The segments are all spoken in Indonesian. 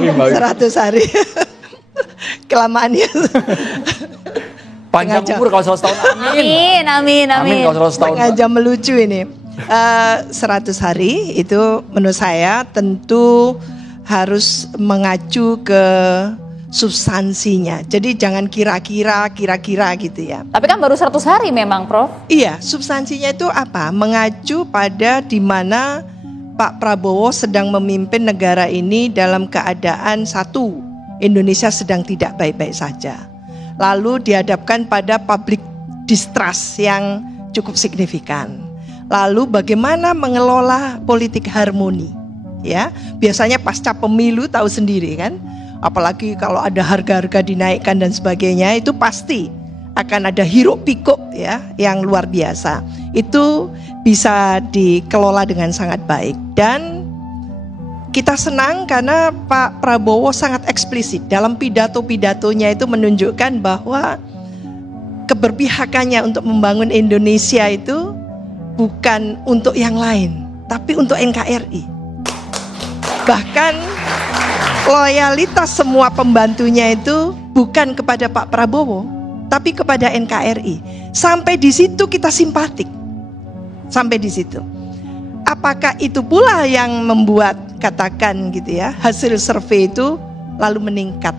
100 hari. Kelamaannya. Panjang umur kalau 100 tahun. Amin. Amin kalau 100 tahun. Sengaja melucu ini. 100 hari itu menurut saya tentu harus mengacu ke substansinya. Jadi jangan kira-kira gitu ya. Tapi kan baru 100 hari memang, Prof. Iya, substansinya itu apa? Mengacu pada di mana Pak Prabowo sedang memimpin negara ini dalam keadaan satu, Indonesia sedang tidak baik-baik saja. Lalu dihadapkan pada public distrust yang cukup signifikan. Lalu bagaimana mengelola politik harmoni? Ya, biasanya pasca pemilu tahu sendiri kan, apalagi kalau ada harga-harga dinaikkan dan sebagainya, itu pasti akan ada hiruk pikuk ya yang luar biasa. Itu bisa dikelola dengan sangat baik dan kita senang karena Pak Prabowo sangat eksplisit dalam pidato-pidatonya itu menunjukkan bahwa keberpihakannya untuk membangun Indonesia itu bukan untuk yang lain, tapi untuk NKRI. Bahkan loyalitas semua pembantunya itu bukan kepada Pak Prabowo, tapi kepada NKRI. Sampai di situ kita simpatik. Sampai di situ. Apakah itu pula yang membuat katakan gitu ya, hasil survei itu lalu meningkat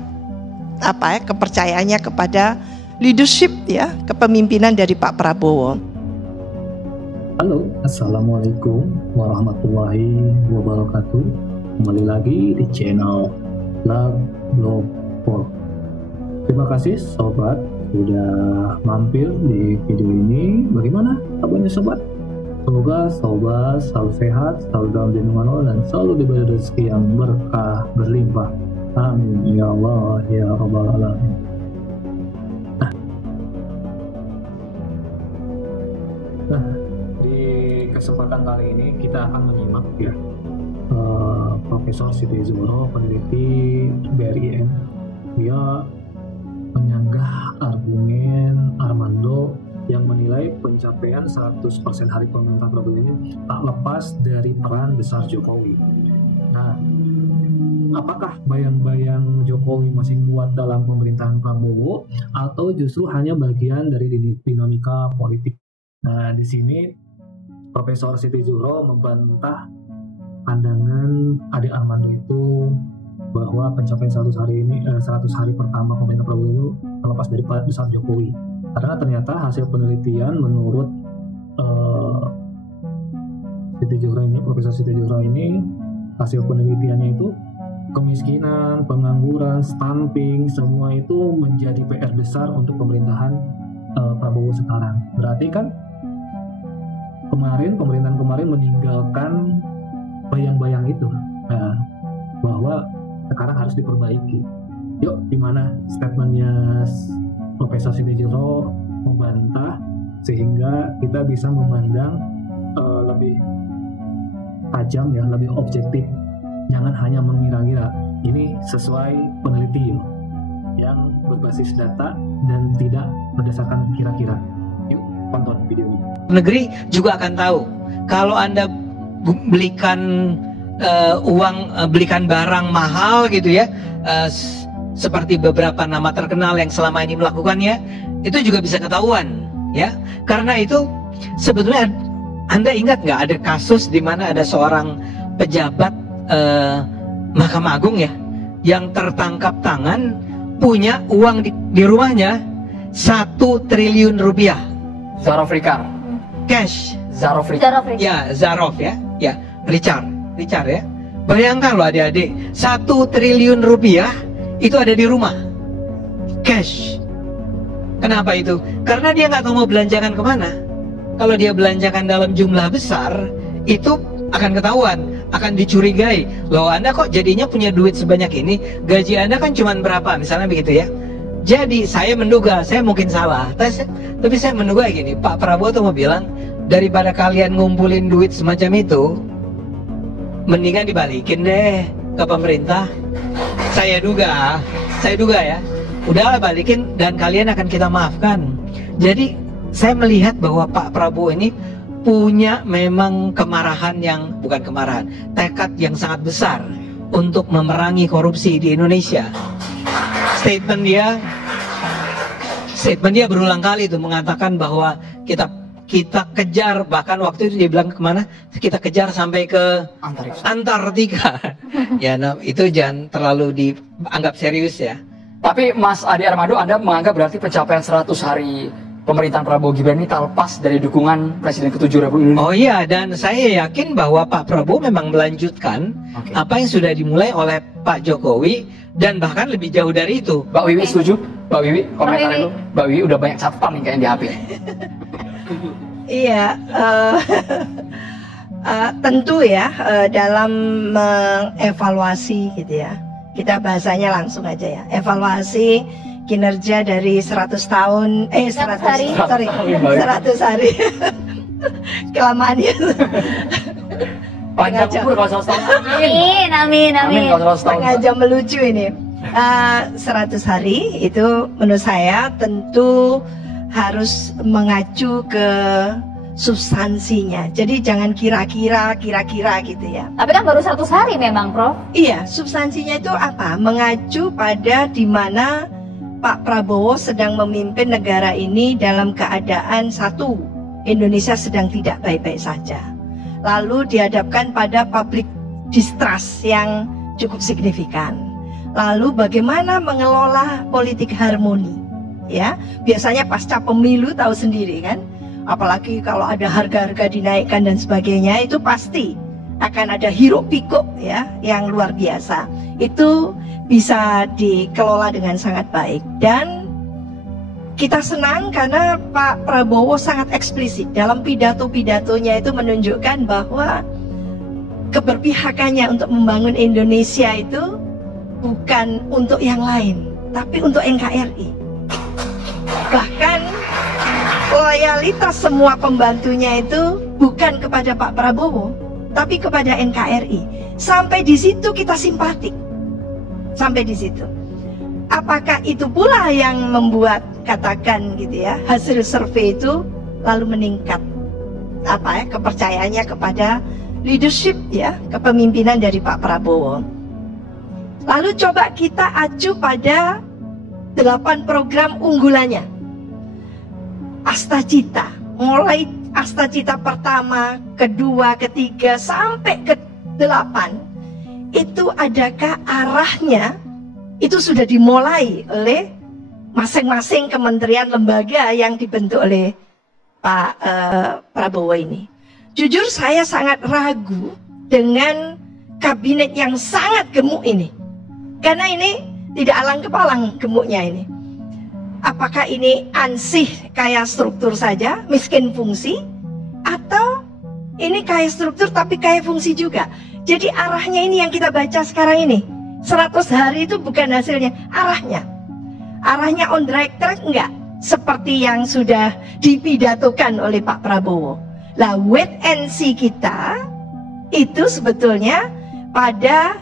kepercayaannya kepada leadership ya, kepemimpinan dari Pak Prabowo. Halo, assalamualaikum warahmatullahi wabarakatuh. Kembali lagi di channel Love Love Work. Terima kasih sobat sudah mampir di video ini. Bagaimana kabarnya sobat? Semoga sobat selalu sehat, selalu dalam lindungan Allah, dan selalu diberi rezeki yang berkah berlimpah. Amin ya Allah ya Rabbal Alamin. Nah, di kesempatan kali ini kita akan menyimak ya Profesor Siti Zuhro, peneliti BRIN. Dia menyanggah argumen Armando yang menilai pencapaian 100% hari pemerintah Prabowo ini tak lepas dari peran besar Jokowi. Nah, apakah bayang-bayang Jokowi masih kuat dalam pemerintahan Prabowo atau justru hanya bagian dari dinamika politik? Nah, di sini Profesor Siti Zuhro membantah pandangan adik Armando itu bahwa pencapaian 100 hari pertama pemerintah Prabowo itu terlepas dari peran besar Jokowi. Karena ternyata hasil penelitian menurut Profesor Siti Zuhro ini, hasil penelitiannya itu kemiskinan, pengangguran, stunting, semua itu menjadi PR besar untuk pemerintahan Prabowo sekarang. Berarti kan pemerintahan kemarin meninggalkan bayang-bayang itu, bahwa sekarang harus diperbaiki. Yuk, gimana statementnya Profesor Siti Zuhro membantah sehingga kita bisa memandang lebih tajam ya, lebih objektif. Jangan hanya mengira-ngira. Ini sesuai peneliti yang berbasis data dan tidak berdasarkan kira-kira. Yuk, tonton video ini. Negeri juga akan tahu kalau Anda belikan belikan barang mahal gitu ya, seperti beberapa nama terkenal yang selama ini melakukannya, itu juga bisa ketahuan ya. Karena itu sebetulnya Anda ingat nggak ada kasus di mana ada seorang pejabat Mahkamah Agung ya yang tertangkap tangan punya uang di rumahnya 1 triliun rupiah. Zarov Rikar. Cash. Zarov Rikar. Ya, Zarov ya. Ya, Richard ya. Bayangkan loh adik-adik, 1 triliun rupiah itu ada di rumah, cash. Kenapa itu? Karena dia nggak tahu mau belanjakan kemana. Kalau dia belanjakan dalam jumlah besar, itu akan ketahuan, akan dicurigai. Loh, Anda kok jadinya punya duit sebanyak ini? Gaji Anda kan cuma berapa, misalnya begitu ya. Jadi saya menduga, saya mungkin salah, tapi saya menduga gini, Pak Prabowo tuh mau bilang, daripada kalian ngumpulin duit semacam itu, mendingan dibalikin deh ke pemerintah. Saya duga ya, udahlah balikin dan kalian akan kita maafkan. Jadi saya melihat bahwa Pak Prabowo ini punya memang kemarahan yang, bukan kemarahan, tekad yang sangat besar untuk memerangi korupsi di Indonesia. Statement dia berulang kali itu mengatakan bahwa kita kejar, bahkan waktu itu dia bilang kemana? Kita kejar sampai ke Antartika. Ya, nah, itu jangan terlalu dianggap serius ya. Tapi Mas Adi Armando, Anda menganggap berarti pencapaian 100 hari pemerintahan Prabowo Gibran ini tak lepas dari dukungan Presiden ke-7 Republik Indonesia? Oh iya, dan saya yakin bahwa Pak Prabowo memang melanjutkan apa yang sudah dimulai oleh Pak Jokowi, dan bahkan lebih jauh dari itu. Mbak Wiwi setuju? Mbak Wiwi, komentar itu. Mbak Wiwi udah banyak catatan nih kayaknya di HP. Iya, tentu ya dalam mengevaluasi gitu ya. Kita bahasanya langsung aja ya. Evaluasi kinerja dari 100 tahun, 100 hari. 100 hari. Kelamaan ya. Panjang umur kalau 100 tahun. Amin, amin, amin. Kalau 100 tahun. Sengaja melucu ini. 100 hari itu menurut saya tentu harus mengacu ke substansinya. Jadi jangan kira-kira gitu ya. Tapi kan baru 100 hari memang, Prof. Iya, substansinya itu apa? Mengacu pada di mana Pak Prabowo sedang memimpin negara ini dalam keadaan satu, Indonesia sedang tidak baik-baik saja. Lalu dihadapkan pada public distrust yang cukup signifikan. Lalu bagaimana mengelola politik harmoni? Ya, biasanya pasca pemilu tahu sendiri kan? Apalagi kalau ada harga-harga dinaikkan dan sebagainya, itu pasti akan ada hiruk pikuk ya yang luar biasa. Itu bisa dikelola dengan sangat baik, dan kita senang karena Pak Prabowo sangat eksplisit dalam pidato-pidatonya itu menunjukkan bahwa keberpihakannya untuk membangun Indonesia itu bukan untuk yang lain, tapi untuk NKRI. Bahkan loyalitas semua pembantunya itu bukan kepada Pak Prabowo, tapi kepada NKRI. Sampai di situ kita simpatik. Sampai di situ. Apakah itu pula yang membuat katakan gitu ya, hasil survei itu lalu meningkat kepercayaannya kepada leadership ya, kepemimpinan dari Pak Prabowo. Lalu coba kita acu pada 8 program unggulannya. Astacita, mulai Astacita pertama, kedua, ketiga, sampai ke-8, itu adakah arahnya itu sudah dimulai oleh masing-masing kementerian lembaga yang dibentuk oleh Pak Prabowo ini. Jujur saya sangat ragu dengan kabinet yang sangat gemuk ini, karena ini tidak alang kepalang gemuknya ini. Apakah ini ansih kaya struktur saja, miskin fungsi, atau ini kaya struktur tapi kaya fungsi juga? Jadi arahnya ini yang kita baca sekarang ini. 100 hari itu bukan hasilnya, arahnya. Arahnya on the right track enggak? Seperti yang sudah dipidatokan oleh Pak Prabowo. Lah, wait and see kita itu sebetulnya pada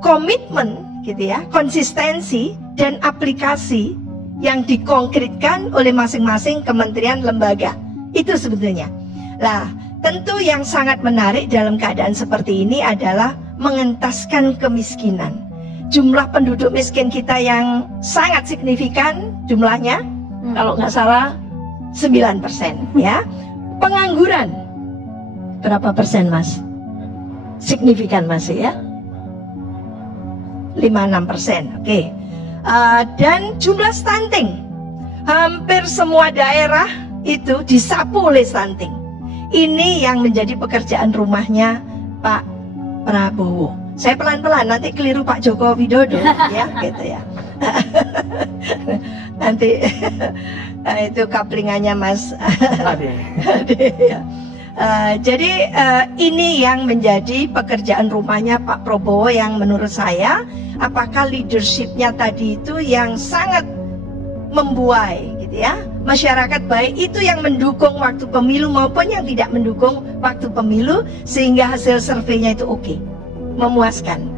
komitmen gitu ya, konsistensi dan aplikasi yang dikonkretkan oleh masing-masing kementerian lembaga. Itu sebetulnya. Nah, tentu yang sangat menarik dalam keadaan seperti ini adalah mengentaskan kemiskinan. Jumlah penduduk miskin kita yang sangat signifikan jumlahnya, kalau nggak salah 9% ya. Pengangguran berapa persen, Mas? Signifikan masih ya? 5-6%, oke. Dan jumlah stunting, hampir semua daerah itu disapu oleh stunting. Ini yang menjadi pekerjaan rumahnya Pak Prabowo. Saya pelan-pelan, nanti keliru Pak Joko Widodo ya, gitu ya. Nanti itu kaplingannya Mas Ade. Ya. Jadi ini yang menjadi pekerjaan rumahnya Pak Prabowo yang menurut saya, apakah leadershipnya tadi itu yang sangat membuai gitu ya, masyarakat baik itu yang mendukung waktu pemilu maupun yang tidak mendukung waktu pemilu, sehingga hasil surveinya itu oke, memuaskan.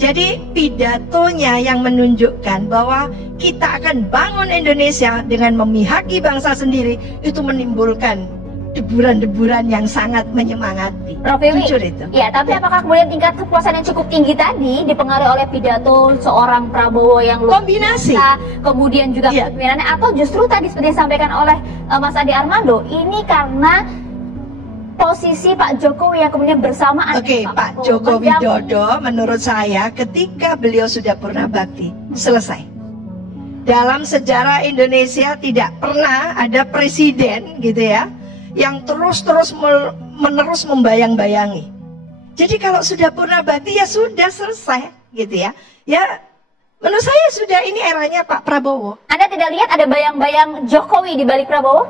Jadi pidatonya yang menunjukkan bahwa kita akan bangun Indonesia dengan memihaki bangsa sendiri, itu menimbulkan deburan-deburan yang sangat menyemangati. Prof Wiwi, Jujur itu. ya, tapi apakah kemudian tingkat kepuasan yang cukup tinggi tadi dipengaruhi oleh pidato seorang Prabowo yang luar Kombinasi. biasa, kemudian juga Iya. kepemimpinannya, atau justru tadi seperti disampaikan oleh Mas Ade Armando, ini karena posisi Pak Jokowi yang kemudian bersamaan Oke, dengan Pak Prabowo Joko menjamin- Widodo menurut saya ketika beliau sudah purna bakti, selesai. Dalam sejarah Indonesia tidak pernah ada presiden gitu ya yang terus-terus menerus membayang-bayangi. Jadi kalau sudah purna bakti ya sudah selesai gitu ya. Ya menurut saya sudah ini eranya Pak Prabowo. Anda tidak lihat ada bayang-bayang Jokowi di balik Prabowo?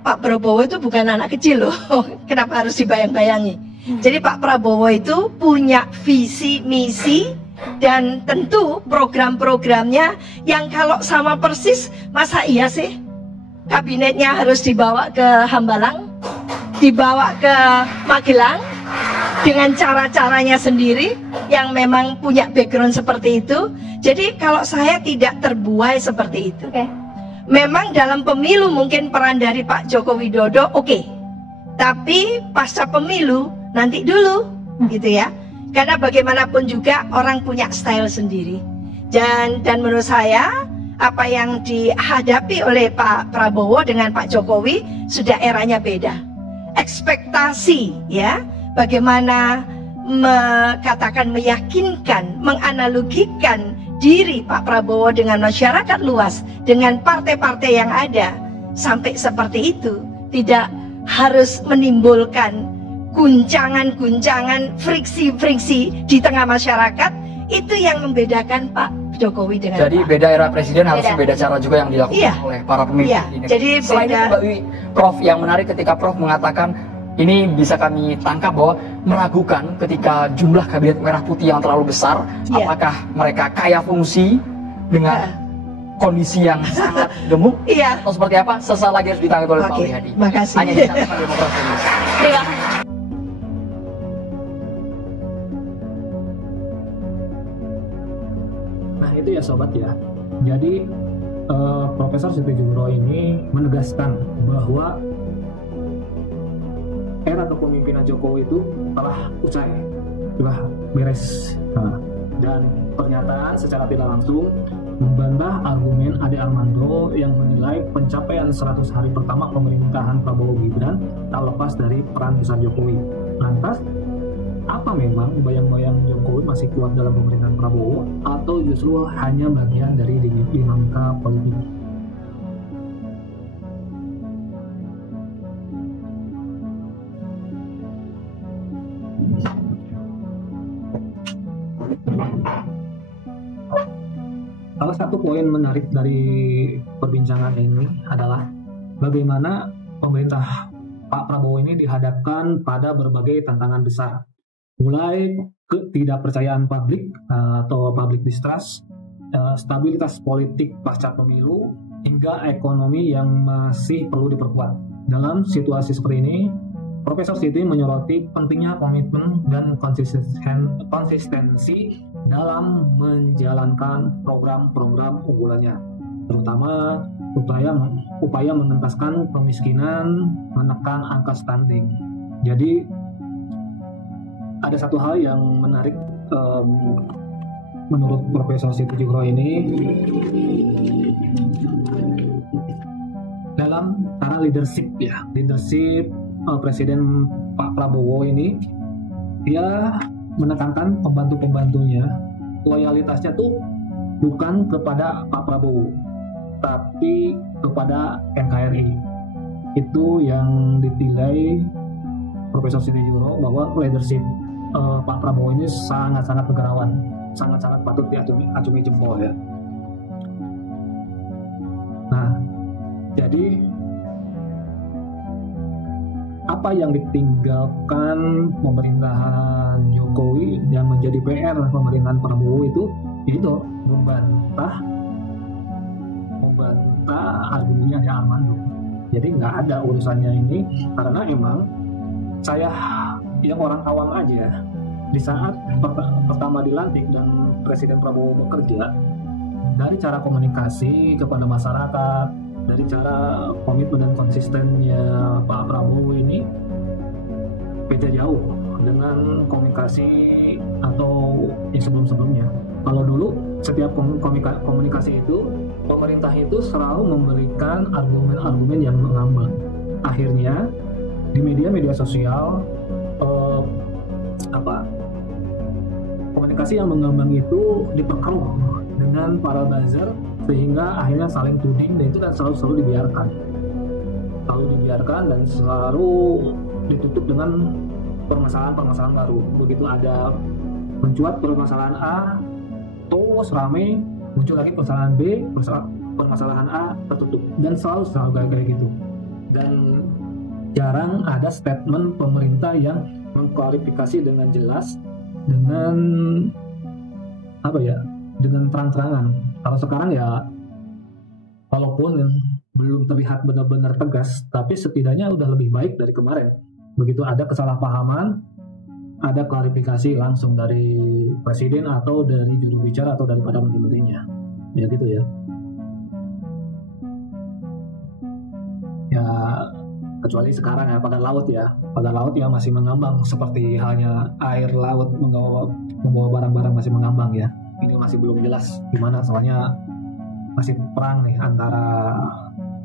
Pak Prabowo itu bukan anak kecil loh. Kenapa harus dibayang-bayangi? Jadi Pak Prabowo itu punya visi misi dan tentu program-programnya yang kalau sama persis, masa iya sih kabinetnya harus dibawa ke Hambalang, dibawa ke Magelang dengan cara-caranya sendiri yang memang punya background seperti itu. Jadi kalau saya tidak terbuai seperti itu. Oke. Memang dalam pemilu mungkin peran dari Pak Joko Widodo oke. Tapi pasca pemilu nanti dulu gitu ya. Karena bagaimanapun juga orang punya style sendiri. Dan menurut saya apa yang dihadapi oleh Pak Prabowo dengan Pak Jokowi sudah eranya beda. Ekspektasi ya, bagaimana katakan meyakinkan, menganalogikan diri Pak Prabowo dengan masyarakat luas, dengan partai-partai yang ada, sampai seperti itu, tidak harus menimbulkan guncangan-guncangan, friksi-friksi di tengah masyarakat. Itu yang membedakan Pak Jokowi dengan Jadi Pak. beda era presiden harus Beda. beda cara juga yang dilakukan Iya. oleh para pemimpin Iya, di negeri. jadi Selain beda. itu, Mbak Wiwi, Prof, yang menarik ketika Prof mengatakan ini bisa kami tangkap bahwa meragukan ketika jumlah kabinet merah putih yang terlalu besar, Iya. apakah mereka kaya fungsi dengan kondisi yang sangat gemuk Iya. atau seperti apa? Sesaat lagi harus ditanggapi oleh Pak Oke, Wihadi. makasih. Hanya di catatan Demokrat Indonesia. Terima kasih. Nah itu ya sobat ya. Jadi Profesor Siti Djuhro ini menegaskan bahwa era kepemimpinan Jokowi itu telah usai, telah beres. Nah, dan pernyataan secara tidak langsung membantah argumen Ade Armando yang menilai pencapaian 100 hari pertama pemerintahan Prabowo Gibran tak lepas dari peran besar Jokowi. Lantas, apa memang bayang-bayang Jokowi masih kuat dalam pemerintahan Prabowo atau justru hanya bagian dari dinamika politik? Salah satu poin menarik dari perbincangan ini adalah bagaimana pemerintah Pak Prabowo ini dihadapkan pada berbagai tantangan besar, mulai ketidakpercayaan publik atau public distrust, stabilitas politik pasca pemilu, hingga ekonomi yang masih perlu diperkuat. Dalam situasi seperti ini, Profesor Siti menyoroti pentingnya komitmen dan konsistensi dalam menjalankan program-program unggulannya, terutama upaya mengentaskan kemiskinan, menekan angka stunting. Jadi ada satu hal yang menarik menurut Profesor Siti Djuhro ini dalam cara leadership Presiden Pak Prabowo ini, dia menekankan pembantu-pembantunya loyalitasnya tuh bukan kepada Pak Prabowo tapi kepada NKRI. Itu yang dinilai Profesor Siti Djuhro bahwa leadership Pak Prabowo ini sangat-sangat negarawan, sangat-sangat patut diacungi jempol ya. Nah, jadi apa yang ditinggalkan pemerintahan Jokowi yang menjadi PR pemerintahan Prabowo itu membantah argumennya Ade Armando. Jadi nggak ada urusannya ini, karena emang saya yang orang awam aja di saat pertama dilantik dan Presiden Prabowo bekerja, dari cara komunikasi kepada masyarakat, dari cara komitmen dan konsistennya Pak Prabowo ini beda jauh dengan komunikasi atau yang sebelum-sebelumnya. Kalau dulu setiap komunikasi itu pemerintah itu selalu memberikan argumen-argumen yang mengambang. Akhirnya di media sosial komunikasi yang mengambang itu diperkeruh dengan para buzzer sehingga akhirnya saling tuding, dan itu kan selalu dibiarkan dan selalu ditutup dengan permasalahan baru. Begitu ada mencuat permasalahan A, terus rame, muncul lagi permasalahan B, permasalahan A tertutup, dan selalu kayak gitu. Dan jarang ada statement pemerintah yang mengklarifikasi dengan jelas, dengan dengan terang-terangan. Kalau sekarang ya walaupun belum terlihat benar-benar tegas, tapi setidaknya udah lebih baik dari kemarin. Begitu ada kesalahpahaman, ada klarifikasi langsung dari presiden atau dari juru bicara atau daripada menteri-menterinya. Ya gitu ya. Ya kecuali sekarang ya pada laut ya masih mengambang, seperti halnya air laut membawa barang-barang masih mengambang ya. Ini masih belum jelas gimana, soalnya masih perang nih antara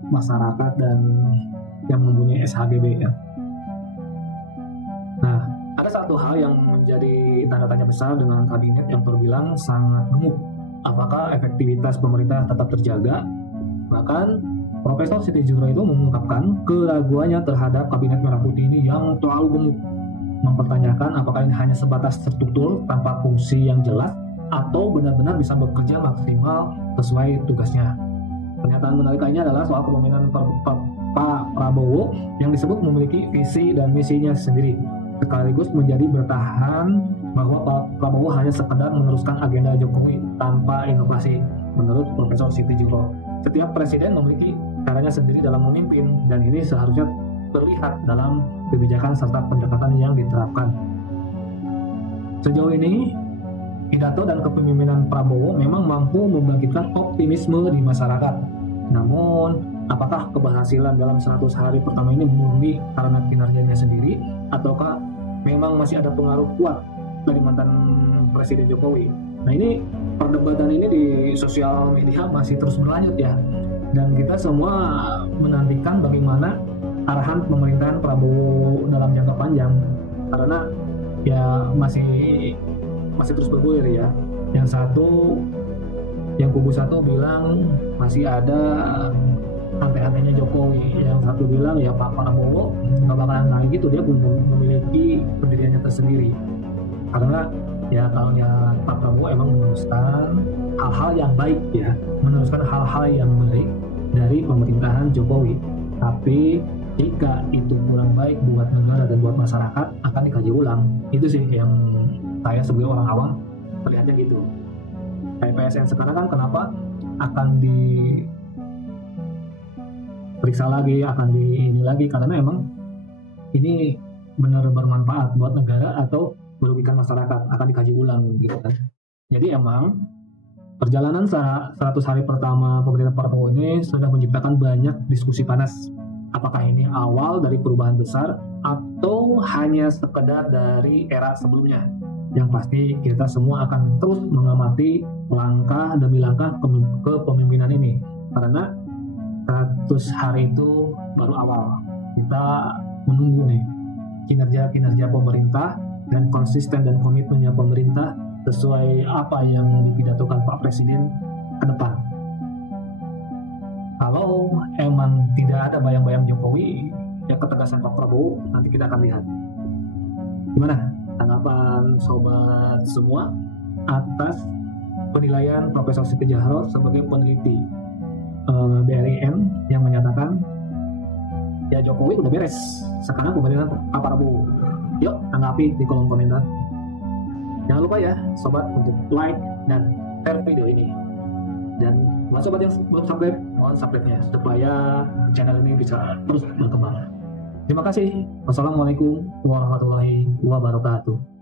masyarakat dan yang mempunyai SHGB ya. Nah, ada satu hal yang menjadi tanda tanya besar dengan kabinet yang terbilang sangat gemuk. Apakah efektivitas pemerintah tetap terjaga? Bahkan Profesor Siti Zuro itu mengungkapkan keraguannya terhadap kabinet merah putih ini yang terlalu gemuk, mempertanyakan apakah ini hanya sebatas terstruktur tanpa fungsi yang jelas atau benar-benar bisa bekerja maksimal sesuai tugasnya. Pernyataan menarik lainnya adalah soal kepemimpinan Pak Prabowo yang disebut memiliki visi dan misinya sendiri, sekaligus menjadi bertahan bahwa Pak Prabowo hanya sekedar meneruskan agenda Jokowi tanpa inovasi. Menurut Profesor Siti Zuro, setiap presiden memiliki caranya sendiri dalam memimpin, dan ini seharusnya terlihat dalam kebijakan serta pendekatan yang diterapkan. Sejauh ini, pidato dan kepemimpinan Prabowo memang mampu membangkitkan optimisme di masyarakat. Namun, apakah keberhasilan dalam 100 hari pertama ini murni karena kinerjanya sendiri, ataukah memang masih ada pengaruh kuat dari mantan Presiden Jokowi? Nah, ini perdebatan ini di sosial media masih terus berlanjut ya. Dan kita semua menantikan bagaimana arahan pemerintahan Prabowo dalam jangka panjang, karena ya masih terus bergulir ya. Yang kubu satu bilang masih ada ante-antenya Jokowi, yang satu bilang ya Pak Prabowo nggak bakalan naik gitu, dia memiliki pendiriannya tersendiri. Karena ya kalau ya Pak Prabowo emang meneruskan hal-hal yang baik ya, meneruskan hal-hal yang baik dari pemerintahan Jokowi. Tapi jika itu kurang baik buat negara dan buat masyarakat, akan dikaji ulang. Itu sih yang saya sebagai orang awam terlihatnya gitu. Kayak PSN sekarang kan kenapa akan diperiksa lagi, ini lagi, karena emang ini benar bermanfaat buat negara atau merugikan masyarakat, akan dikaji ulang gitu kan. Jadi emang perjalanan 100 hari pertama pemerintah Prabowo ini sudah menciptakan banyak diskusi panas. Apakah ini awal dari perubahan besar atau hanya sekedar dari era sebelumnya? Yang pasti kita semua akan terus mengamati langkah demi langkah kepemimpinan ini, karena 100 hari itu baru awal. Kita menunggu nih kinerja pemerintah dan konsisten dan komitmennya pemerintah sesuai apa yang dipidatokan Pak Presiden ke depan. Kalau emang tidak ada bayang-bayang Jokowi, ya ketegasan Pak Prabowo, nanti kita akan lihat. Gimana tanggapan sobat semua atas penilaian Profesor Siti Zuro sebagai peneliti BRIN yang menyatakan ya Jokowi udah beres, sekarang pemerintahan Pak Prabowo. Yuk tanggapi di kolom komentar. Jangan lupa ya sobat untuk like dan share video ini. Dan buat sobat yang belum subscribe, mohon subscribe-nya supaya channel ini bisa terus berkembang. Terima kasih. Wassalamualaikum warahmatullahi wabarakatuh.